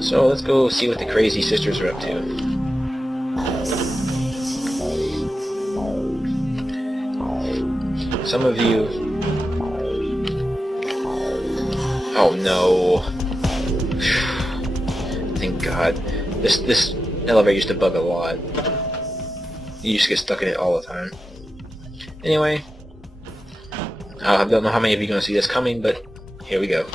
So let's go see what the crazy sisters are up to. Some of you... Oh no. Thank God. This elevator used to bug a lot. You just get stuck in it all the time. Anyway, I don't know how many of you are going to see this coming, but here we go.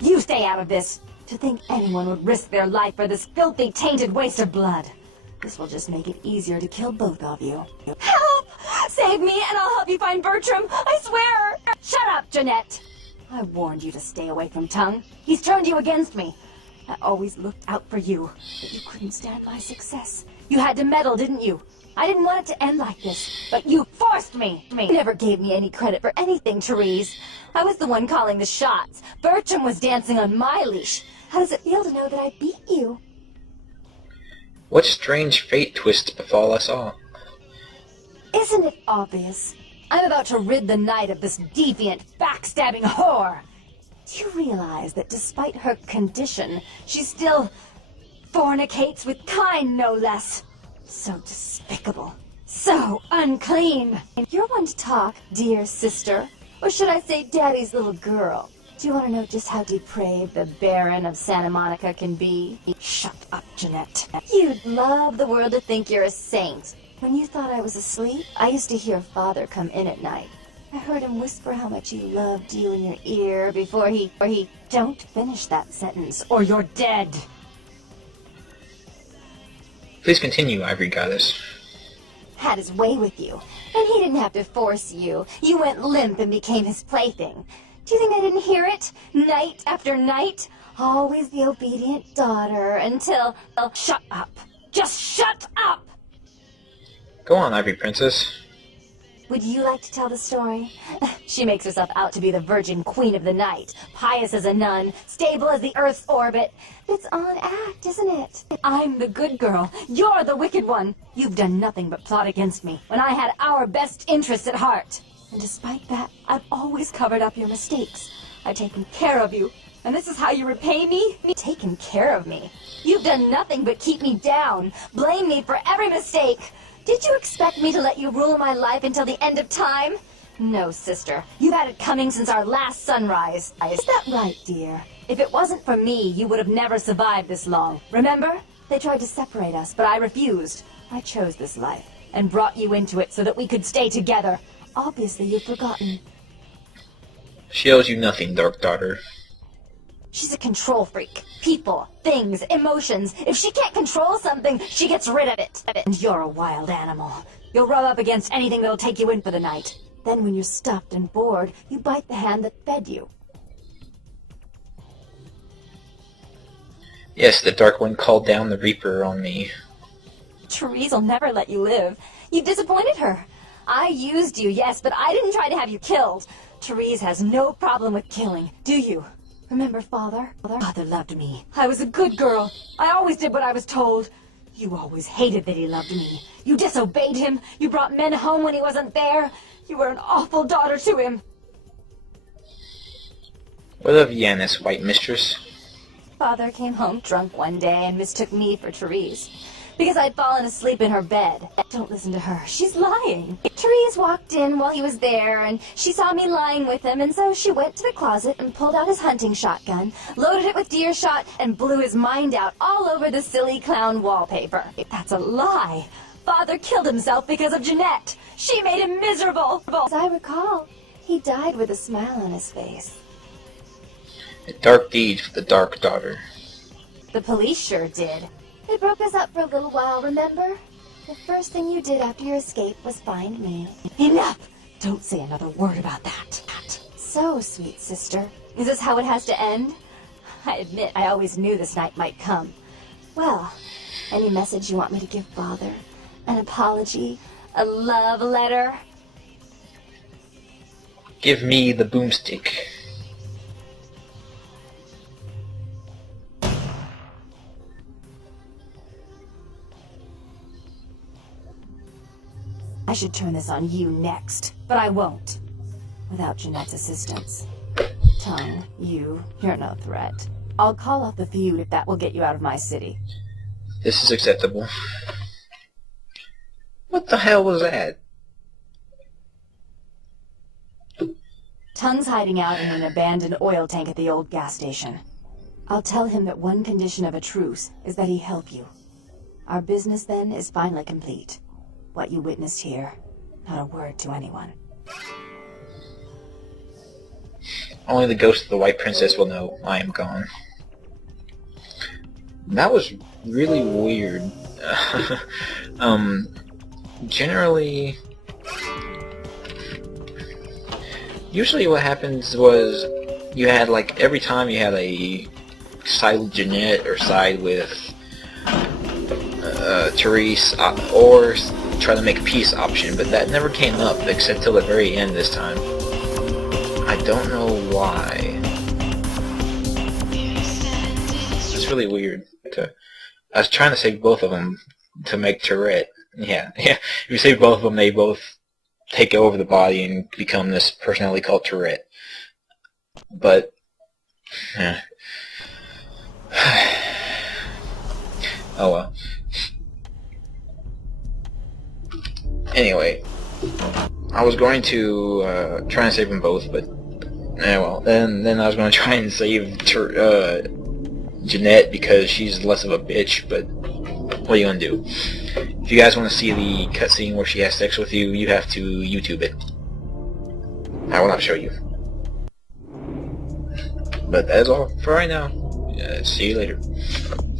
You stay out of this! To think anyone would risk their life for this filthy, tainted waste of blood. This will just make it easier to kill both of you. Help! Save me and I'll help you find Bertram, I swear! Shut up, Jeanette! I warned you to stay away from Tongue. He's turned you against me. I always looked out for you, but you couldn't stand my success. You had to meddle, didn't you? I didn't want it to end like this, but you forced me! You never gave me any credit for anything, Therese. I was the one calling the shots. Bertram was dancing on my leash. How does it feel to know that I beat you? What strange fate twists befall us all? Isn't it obvious? I'm about to rid the night of this deviant, backstabbing whore! Do you realize that despite her condition, she still fornicates with kind, no less? So despicable. So unclean. You're one to talk, dear sister. Or should I say daddy's little girl? Do you want to know just how depraved the Baron of Santa Monica can be? Shut up, Jeanette. You'd love the world to think you're a saint. When you thought I was asleep, I used to hear Father come in at night. I heard him whisper how much he loved you in your ear before he... Don't finish that sentence, or you're dead! Please continue, Ivory Goddess. Had his way with you, and he didn't have to force you. You went limp and became his plaything. Do you think I didn't hear it? Night after night? Always the obedient daughter until... Shut up! Just shut up! Go on, Ivory Princess. Would you like to tell the story? She makes herself out to be the virgin queen of the night, pious as a nun, stable as the Earth's orbit. It's on act, isn't it? I'm the good girl. You're the wicked one. You've done nothing but plot against me when I had our best interests at heart. And despite that, I've always covered up your mistakes. I've taken care of you. And this is how you repay me? Taken care of me. You've done nothing but keep me down, blame me for every mistake. Did you expect me to let you rule my life until the end of time? No, sister. You've had it coming since our last sunrise. Is that right, dear? If it wasn't for me, you would have never survived this long. Remember? They tried to separate us, but I refused. I chose this life, and brought you into it so that we could stay together. Obviously, you've forgotten. She owes you nothing, Dark Daughter. She's a control freak. People, things, emotions. If she can't control something, she gets rid of it. And you're a wild animal. You'll rub up against anything that'll take you in for the night. Then when you're stuffed and bored, you bite the hand that fed you. Yes, the Dark One called down the Reaper on me. Therese will never let you live. You disappointed her. I used you, yes, but I didn't try to have you killed. Therese has no problem with killing, do you? Remember Father? Father loved me. I was a good girl. I always did what I was told. You always hated that he loved me. You disobeyed him. You brought men home when he wasn't there. You were an awful daughter to him. What of Yanis, White Mistress? Father came home drunk one day and mistook me for Therese. Because I'd fallen asleep in her bed. Don't listen to her. She's lying. Therese walked in while he was there, and she saw me lying with him, and so she went to the closet and pulled out his hunting shotgun, loaded it with deer shot, and blew his mind out all over the silly clown wallpaper. That's a lie. Father killed himself because of Jeanette. She made him miserable. As I recall, he died with a smile on his face. A dark deed for the Dark Daughter. The police sure did. They broke us up for a little while, remember? The first thing you did after your escape was find me. Enough! Don't say another word about that. So, sweet sister, is this how it has to end? I admit I always knew this night might come. Well, any message you want me to give Father? An apology? A love letter? Give me the boomstick. I should turn this on you next, but I won't. Without Jeanette's assistance. Tongue, you're no threat. I'll call off the feud if that will get you out of my city. This is acceptable. What the hell was that? Tongue's hiding out in an abandoned oil tank at the old gas station. I'll tell him that one condition of a truce is that he help you. Our business then is finally complete. What you witnessed here, not a word to anyone. Only the ghost of the White Princess will know I am gone. That was really weird. Generally, usually what happens was you had, like, every time you had a side with Jeanette or side with Therese, or try to make a peace option, but that never came up except till the very end this time. I don't know why. It's really weird. I was trying to save both of them to make Tourette. Yeah. If you save both of them, they both take over the body and become this personality called Tourette. But, yeah. Oh well. Anyway, I was going to try and save them both, but well. Then I was going to try and save Jeanette because she's less of a bitch. But what are you gonna do? If you guys want to see the cutscene where she has sex with you, you have to YouTube it. I will not show you. But that is all for right now. See you later.